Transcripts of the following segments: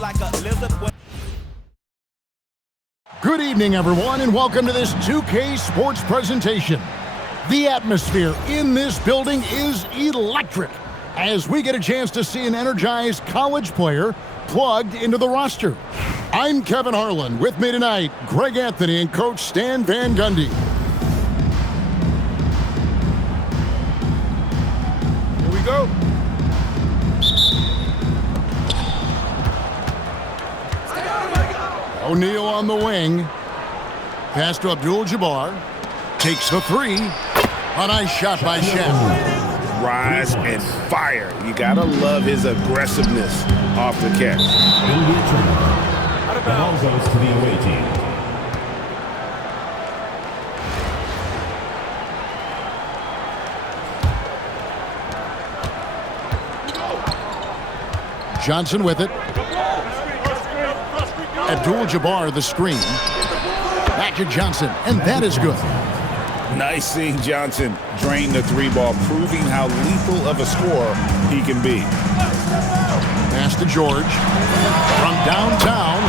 like a lizard. Good evening, everyone, and welcome to this 2K Sports presentation. The atmosphere in this building is electric as we get a chance to see an energized college player plugged into the roster. I'm Kevin Harlan. With me tonight, Greg Anthony and Coach Stan Van Gundy. Here we go. O'Neal on the wing. Pass to Abdul-Jabbar. Takes the three. A nice shot by Shen. Rise and fire. You gotta love his aggressiveness off the catch. The ball goes to the away team. Johnson with it. Abdul-Jabbar the screen. Back to Johnson, and that is good. Nice seeing Johnson drain the three ball, proving how lethal of a scorer he can be. Pass to George. From downtown.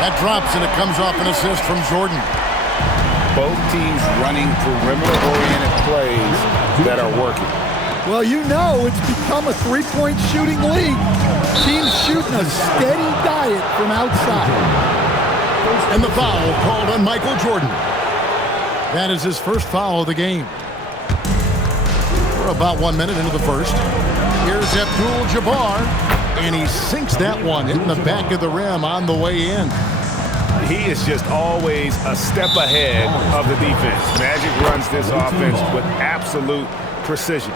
That drops, and it comes off an assist from Jordan. Both teams running perimeter-oriented plays that are working. Well, you know it's become a three-point shooting league. Teams shooting a steady diet from outside. And the foul called on Michael Jordan. That is his first foul of the game. We're about 1 minute into the first. Here's Abdul-Jabbar, and he sinks that one, hitting the back of the rim on the way in. He is just always a step ahead of the defense. Magic runs this offense with absolute precision.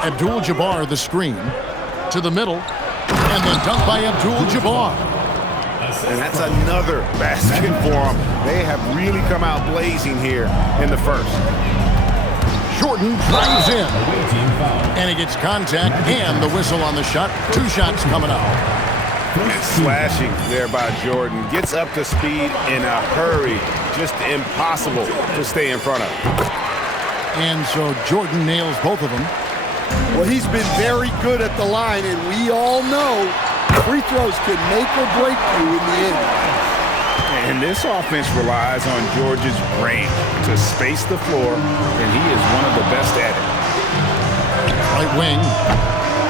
Abdul-Jabbar the screen to the middle, and the dunk by Abdul-Jabbar. And that's another basket for them. They have really come out blazing here in the first. Jordan drives in, and he gets contact and the whistle on the shot. Two shots coming up. And slashing there by Jordan. Gets up to speed in a hurry. Just impossible to stay in front of. And so Jordan nails both of them. Well, he's been very good at the line, and we all know free throws can make or break you in the end. And this offense relies on George's range to space the floor, and he is one of the best at it. Right wing,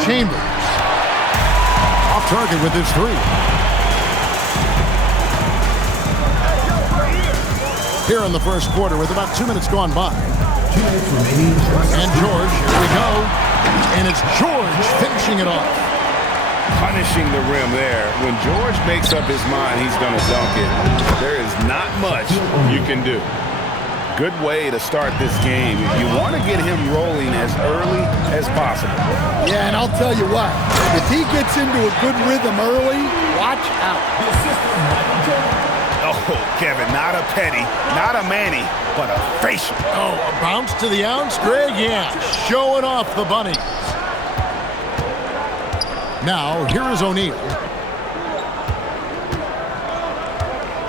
Chambers. Off target with his three. Here in the first quarter with about 2 minutes gone by. 2 minutes remaining. And George, here we go. And it's George finishing it off. Punishing the rim there. When George makes up his mind he's going to dunk it, there is not much you can do. Good way to start this game. You want to get him rolling as early as possible. Yeah, and I'll tell you what, if he gets into a good rhythm early, watch out. Oh, Kevin, not a petty, not a Manny, but a facial. Oh, a bounce to the ounce, Greg? Yeah, showing off the bunny. Now, here is O'Neal.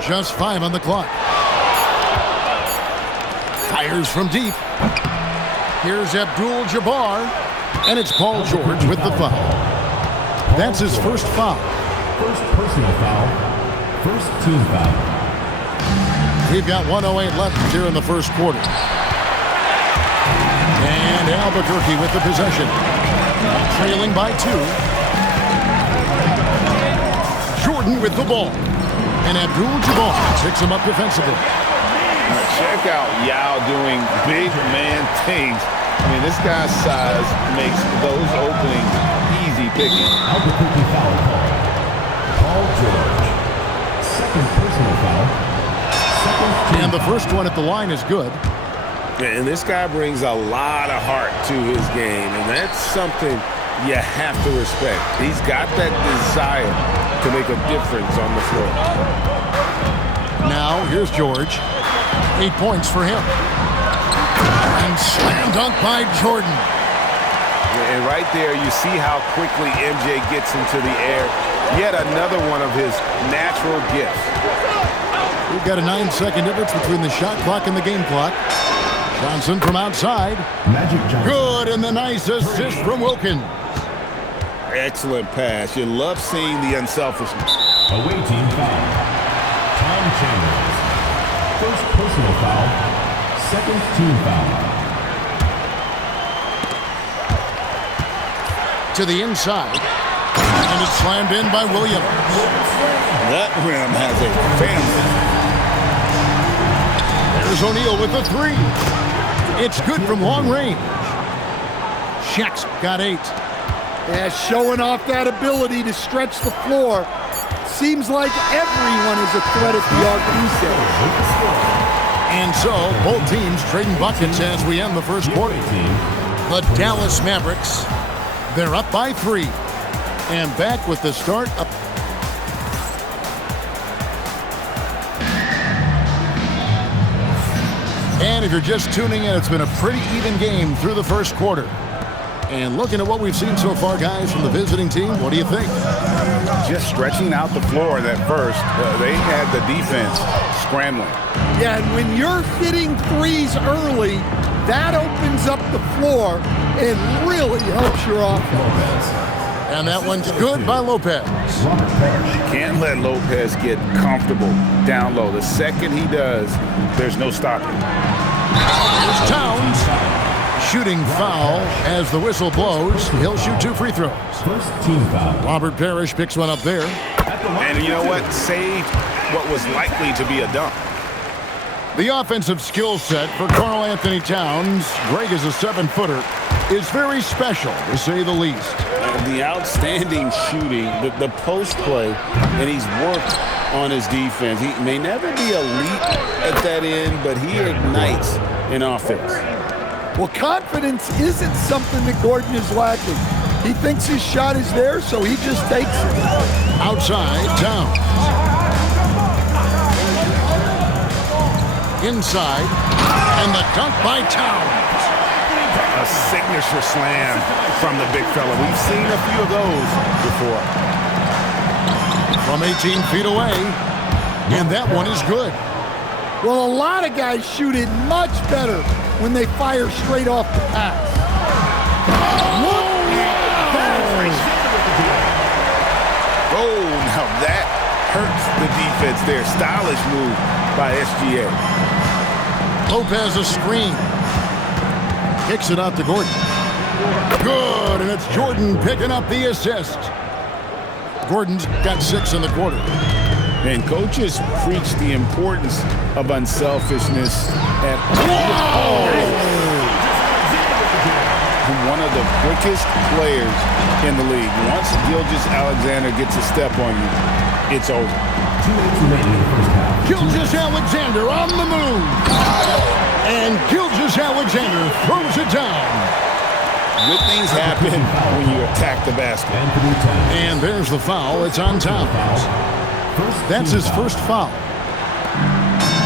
Just 5 on the clock. Fires from deep. Here's Abdul-Jabbar, and it's Paul George with the foul. That's his first foul. First personal foul. First team foul. We've got 1:08 left here in the first quarter. And Albuquerque with the possession. Trailing by 2. Jordan with the ball. And Abdul-Jabbar picks him up defensively. Check out Yao doing big man things. I mean, this guy's size makes those openings easy picking. Albuquerque foul call. Paul George. Second personal foul. And the first one at the line is good. And this guy brings a lot of heart to his game, and that's something you have to respect. He's got that desire to make a difference on the floor. Now, here's George. 8 points for him. And slam dunk by Jordan. And right there, you see how quickly MJ gets into the air. Yet another one of his natural gifts. We've got a 9-second difference between the shot clock and the game clock. Johnson from outside. Magic Johnson. Good, and the nice assist from Wilkins. Excellent pass. You love seeing the unselfishness. Away team foul. Tom Chambers. First personal foul. Second team foul. To the inside. And it's slammed in by Williams. That rim has a family. There's O'Neal with the three. It's good from long range. Shaq's got 8. Yeah, showing off that ability to stretch the floor. Seems like everyone is a threat at the arc these days. And so, both teams trading buckets as we end the first quarter. The Dallas Mavericks, they're up by 3. And back with the start up. And if you're just tuning in, it's been a pretty even game through the first quarter. And looking at what we've seen so far, guys, from the visiting team, what do you think? Just stretching out the floor that first. They had the defense scrambling. Yeah, and when you're hitting threes early, that opens up the floor and really helps your offense. And that one's good by Lopez. Can't let Lopez get comfortable down low. The second he does, there's no stopping. Here's Towns. Shooting foul as the whistle blows. He'll shoot 2 free throws. First team foul. Robert Parrish picks one up there. And you know what? Saved what was likely to be a dunk. The offensive skill set for Karl Anthony Towns, Greg is a 7-footer, is very special, to say the least. The outstanding shooting, the post play, and he's worked on his defense. He may never be elite at that end, but he ignites in offense. Well, confidence isn't something that Gordon is lacking. He thinks his shot is there, so he just takes it. Outside, Towns. Inside, and the dunk by Towns. A signature slam from the big fella. We've seen a few of those before. From 18 feet away, and that one is good. Well, a lot of guys shoot it much better when they fire straight off the pass. Oh, now that hurts the defense there. Stylish move by SGA. Lopez a screen. Kicks it out to Gordon. Good, and it's Jordan picking up the assist. Gordon's got 6 in the quarter. And coaches preach the importance of unselfishness at one of the quickest players in the league. Once Gilgeous-Alexander gets a step on you, it's over. Gilgeous-Alexander on the move. And Gilgeous-Alexander throws it down. Good things happen when you attack the basket. And there's the foul. It's on Towns. That's his first foul.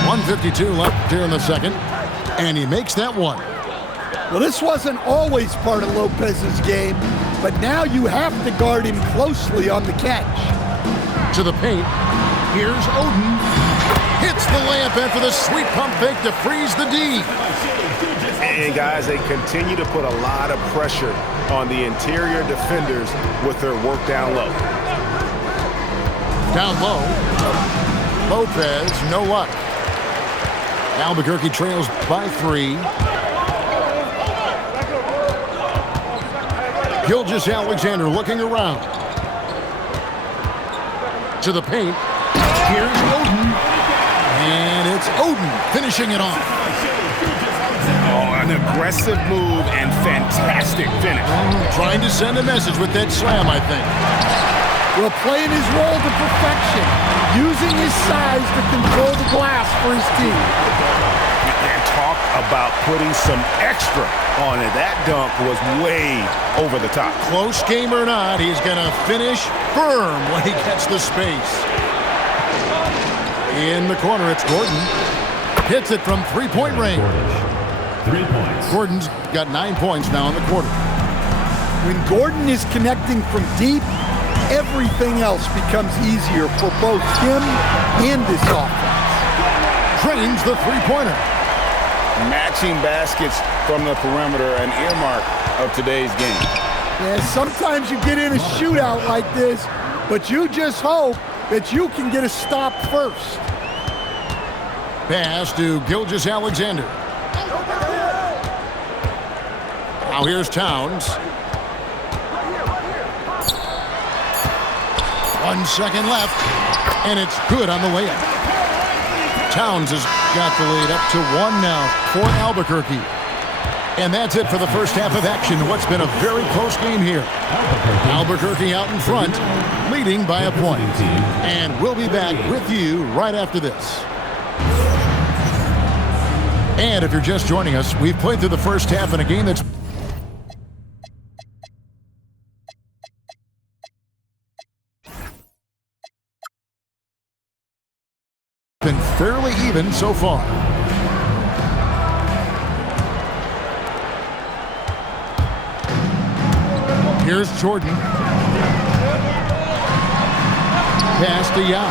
1:52 left here in the second. And he makes that one. Well, this wasn't always part of Lopez's game, but now you have to guard him closely on the catch. To the paint. Here's Oden. Hits the layup after the sweet pump fake to freeze the D. And guys, they continue to put a lot of pressure on the interior defenders with their work down low. Down low. Lopez, no luck. Albuquerque trails by 3. Gilgeous-Alexander looking around. To the paint. Here's Oden. And it's Oden finishing it off. Oh, an aggressive move and fantastic finish. Trying to send a message with that slam, I think. Well, playing his role to perfection, using his size to control the glass for his team. And talk about putting some extra on it. That dunk was way over the top. Close game or not, he's going to finish firm when he gets the space. In the corner, it's Gordon. Hits it from 3-point range. 3 points. Gordon's got 9 points now in the quarter. When Gordon is connecting from deep, everything else becomes easier for both him and this offense. drains the three-pointer. Matching baskets from the perimeter, an earmark of today's game. Yeah, sometimes you get in a shootout like this, but you just hope that you can get a stop first. Pass to Gilgeous-Alexander. Now here's Towns. 1 second left, and it's good on the layup. Towns has got the lead up to 1 now for Albuquerque. And that's it for the first half of action. What's been a very close game here. Albuquerque out in front, leading by a point. And we'll be back with you right after this. And if you're just joining us, we've played through the first half in a game that's been fairly even so far. Here's Jordan. Pass to Yao.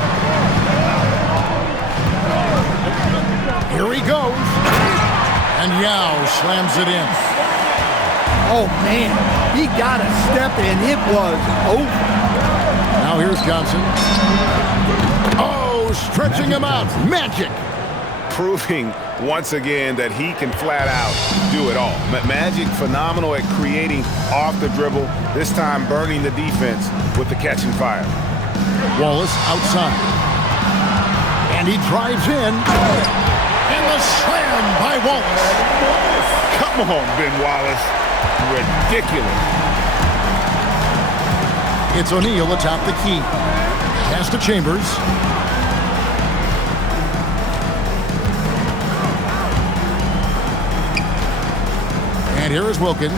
Here he goes. And Yao slams it in. Oh, man. He got a step, and it was over. Now here's Johnson. Oh, stretching him out. Magic. Proving once again that he can flat out do it all. Magic phenomenal at creating off the dribble, this time burning the defense with the catch and fire. Wallace outside. And he drives in. And the slam by Wallace. Come on, Ben Wallace. Ridiculous. It's O'Neal atop the key. Pass to Chambers. And here is Wilkins.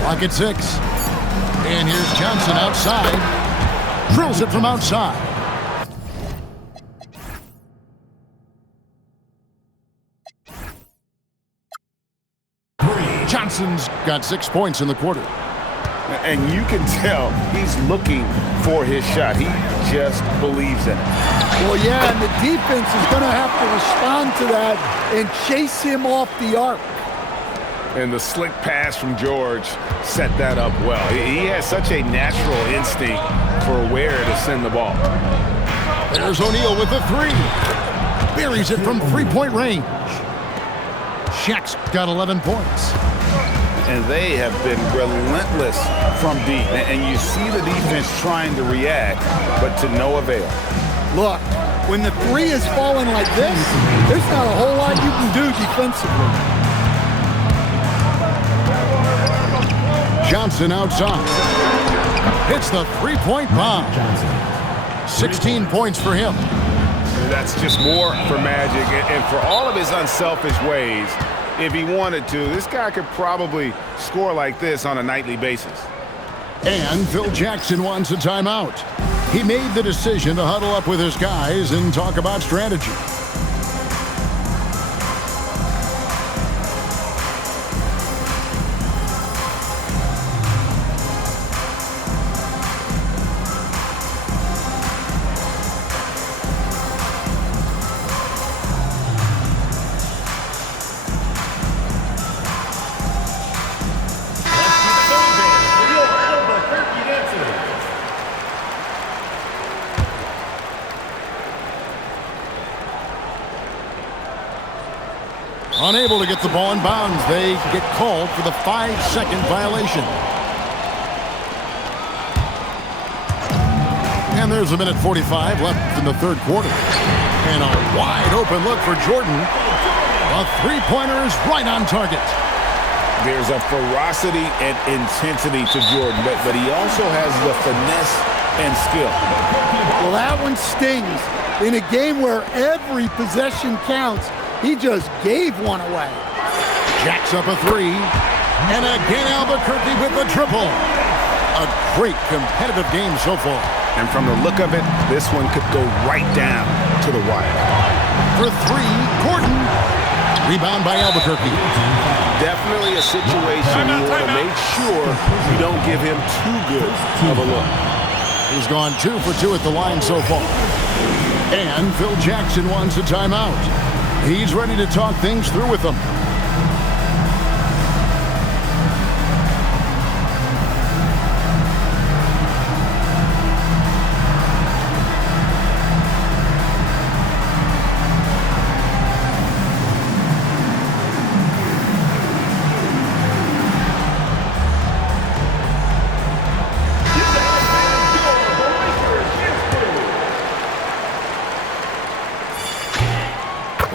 Clock at 6. And here's Johnson outside. Drills it from outside. Johnson's got 6 points in the quarter. And you can tell he's looking for his shot. He just believes in it. Well, yeah, and the defense is going to have to respond to that and chase him off the arc. And the slick pass from George set that up well. He has such a natural instinct for where to send the ball. There's O'Neal with the 3. Buries it from three-point range. Shaq's got 11 points. And they have been relentless from deep. And you see the defense trying to react, but to no avail. Look, when the 3 is falling like this, there's not a whole lot you can do defensively. Johnson outside. Hits the three-point bomb. 16 points for him. That's just more for Magic. And for all of his unselfish ways, if he wanted to, this guy could probably score like this on a nightly basis. And Phil Jackson wants a timeout. He made the decision to huddle up with his guys and talk about strategy. Unable to get the ball in bounds. They get called for the 5-second violation. And there's 1:45 left in the third quarter. And a wide open look for Jordan. A three-pointer is right on target. There's a ferocity and intensity to Jordan, but he also has the finesse and skill. Well, that one stings. In a game where every possession counts, he just gave one away. Jacks up a 3. And again, Albuquerque with the triple. A great competitive game so far. And from the look of it, this one could go right down to the wire. For 3, Gordon. Rebound by Albuquerque. Definitely a situation you want to make sure you don't give him too good of a look. He's gone 2 for 2 at the line so far. And Phil Jackson wants a timeout. He's ready to talk things through with them.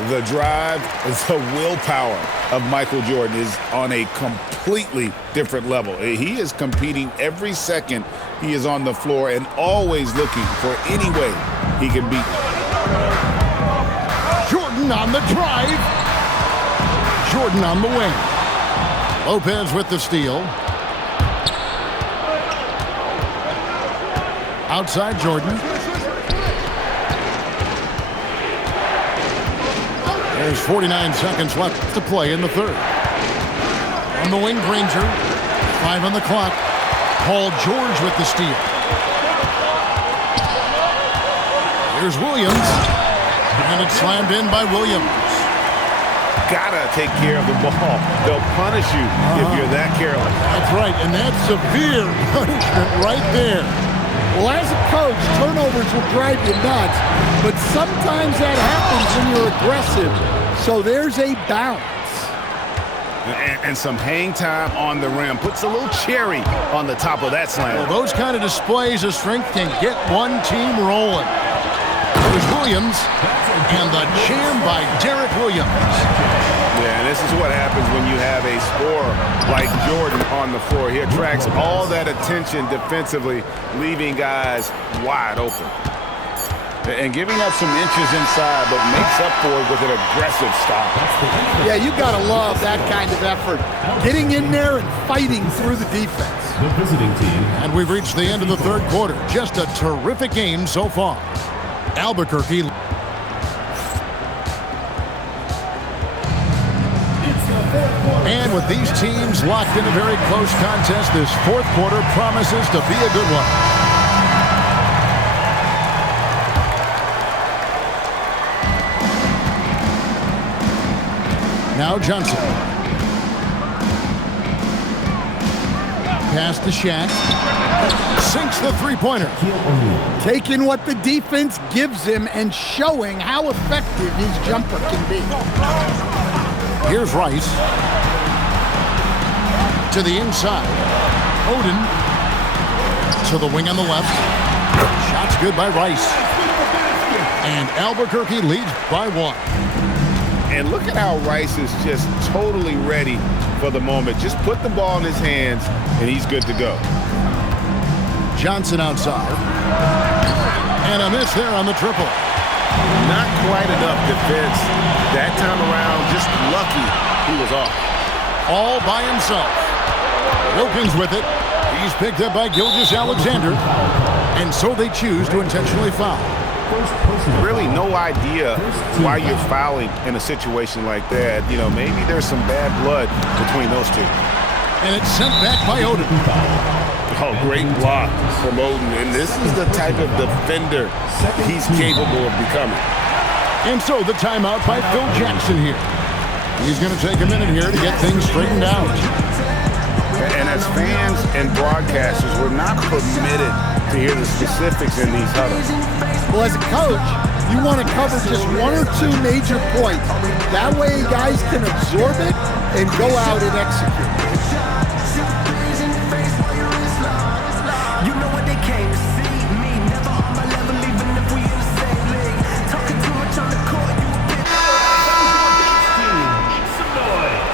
The drive, the willpower of Michael Jordan is on a completely different level. He is competing every second he is on the floor and always looking for any way he can beat. Jordan on the drive. Jordan on the wing. Lopez with the steal. Outside Jordan. There's 49 seconds left to play in the third. On the wing, Granger. 5 on the clock. Paul George with the steal. Here's Williams. And it's slammed in by Williams. Gotta take care of the ball. They'll punish you if you're that careless. That's right, and that's severe punishment right there. Well, as a coach, turnovers will drive you nuts, but sometimes that happens when you're aggressive. So there's a balance. And some hang time on the rim. Puts a little cherry on the top of that slam. Well, those kind of displays of strength can get one team rolling. There's Williams, and the jam by Derek Williams. Yeah, and this is what happens when you have a scorer like Jordan on the floor. He attracts all that attention defensively, leaving guys wide open. And giving up some inches inside, but makes up for it with an aggressive stop. Yeah, you got to love that kind of effort. Getting in there and fighting through the defense. The visiting team. And we've reached the end of the third quarter. Just a terrific game so far. Albuquerque. And with these teams locked in a very close contest, this fourth quarter promises to be a good one. Now Johnson. Pass to Shaq. Sinks the three-pointer. Taking what the defense gives him and showing how effective his jumper can be. Here's Rice. To the inside. Oden. To the wing on the left. Shot's good by Rice. And Albuquerque leads by 1. And look at how Rice is just totally ready for the moment. Just put the ball in his hands, and he's good to go. Johnson outside. And a miss there on the triple. Not quite enough defense. That time around, just lucky he was off. All by himself. Wilkins with it. He's picked up by Gilgeous-Alexander. And so they choose to intentionally foul. Really no idea why you're fouling in a situation like that. You know, maybe there's some bad blood between those two. And it's sent back by Oden. Oh, great block from Oden. And this is the type of defender he's capable of becoming. And so the timeout by Phil Jackson here. He's going to take a minute here to get things straightened out. And as fans and broadcasters, we're not permitted to hear the specifics in these huddles. Well, as a coach, you want to cover just 1 or 2 major points. That way guys can absorb it and go out and execute. You know what they came to see me. Never on my level, even if we in the same league. Talking too much on the court, you a bitch. Make some noise.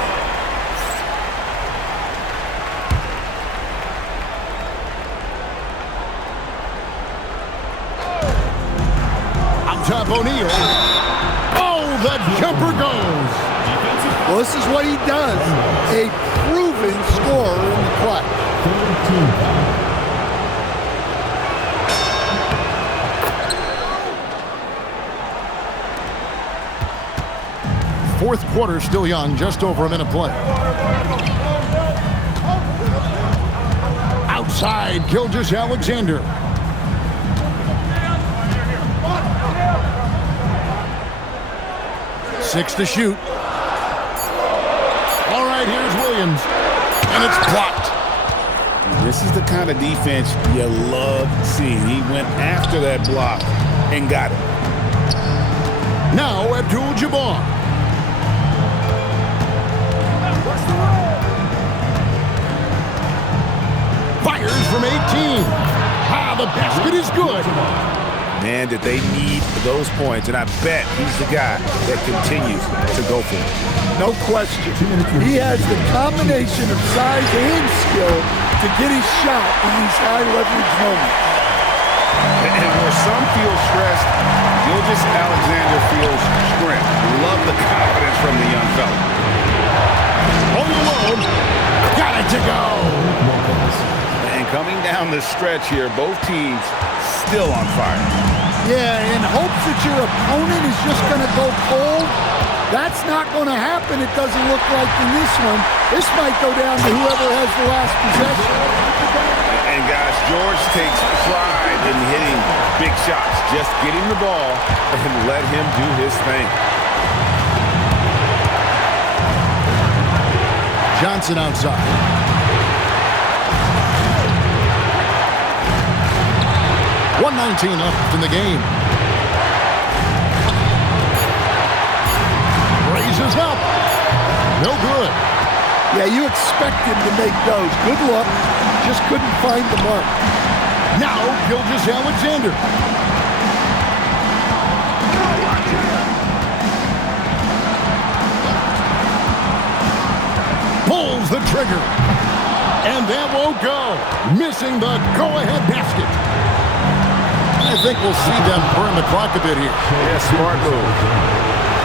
Top O'Neal. Oh, the jumper goes. Well, this is what he does. A proven scorer in the clutch. 13 Fourth quarter still young, just over a minute play. Outside, Gilgeous-Alexander. 6 to shoot. All right, here's Williams. And it's blocked. This is the kind of defense you love seeing. He went after that block and got it. Now Abdul-Jabbar. Fires from 18. The basket is good. Man, did they need those points, and I bet he's the guy that continues to go for it. No question. He has the combination of size and skill to get his shot in these high leverage moments. And where some feel stressed, Gilgeous-Alexander feels strength. Love the confidence from the young fella. Home alone. Got it to go. And coming down the stretch here, both teams still on fire. Yeah, in hopes that your opponent is just going to go cold. That's not going to happen, it doesn't look like in this one. This might go down to whoever has the last possession. And guys, George takes pride in hitting big shots. Just get him the ball and let him do his thing. Johnson outside. .119 left in the game. Raises up. No good. Yeah, you expect him to make those. Good luck. Just couldn't find the mark. Now Gilgeous-Alexander. Pulls the trigger. And that won't go. Missing the go-ahead basket. I think we'll see them burn the clock a bit here. Yeah, smart move.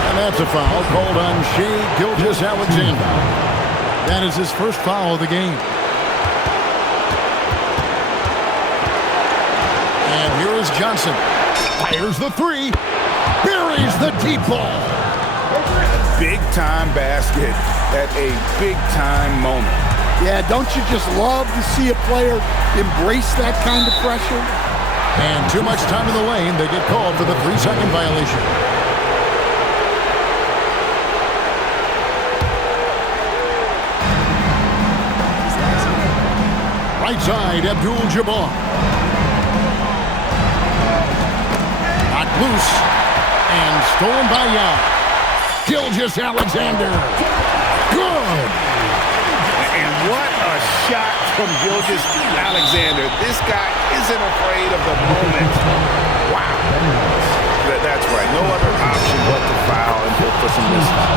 And that's a foul called on Shai Gilgeous-Alexander. That is his first foul of the game. And here is Johnson. Fires the three. Buries the deep ball. Big-time basket at a big-time moment. Yeah, don't you just love to see a player embrace that kind of pressure? And too much time in the lane. They get called for the 3-second violation. Right side, Abdul-Jabbar. Not loose. And stolen by Young. Gilgeous-Alexander. Good. And what a shot from Gilgeous-Alexander. This guy isn't afraid of the moment. Wow. That's right. No other option but to foul and look for some distance.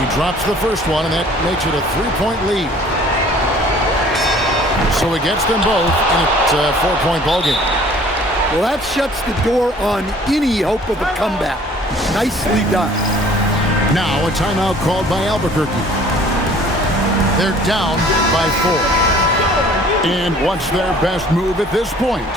He drops the first one, and that makes it a 3-point lead. So he gets them both, and it's a 4-point ballgame. Well, that shuts the door on any hope of a comeback. Nicely done. Now a timeout called by Albuquerque. They're down by 4. And what's their best move at this point?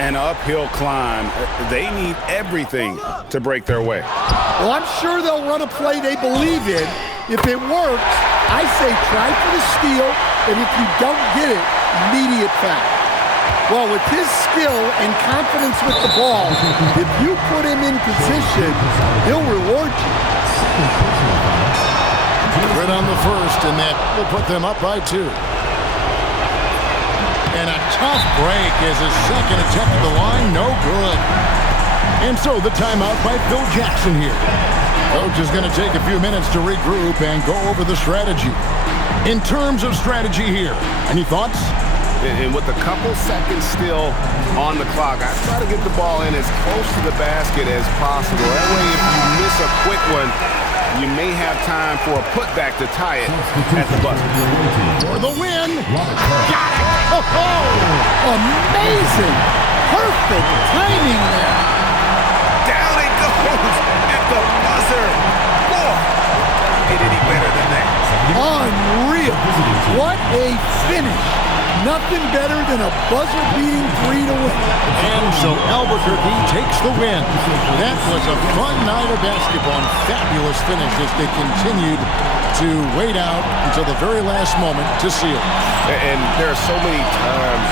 An uphill climb. They need everything to break their way. Well, I'm sure they'll run a play they believe in. If it works, I say try for the steal, and if you don't get it, immediate foul. Well, with his skill and confidence with the ball, if you put him in position, he'll reward you. Right on the first, and that will put them up by 2. And a tough break as his second attempt at the line, no good. And so the timeout by Phil Jackson here. Coach is going to take a few minutes to regroup and go over the strategy. In terms of strategy here, any thoughts? And with a couple seconds still on the clock, I try to get the ball in as close to the basket as possible. That way, if you miss a quick one, you may have time for a putback to tie it at the buzzer. For the win. Got it. Oh, amazing. Perfect timing there. Down it goes at the buzzer. Boy, get any better than that. Unreal. What a finish. Nothing better than a buzzer-beating 3 to win. And so Albuquerque takes the win. That was a fun night of basketball and fabulous finish as they continued to wait out until the very last moment to seal. And there are so many times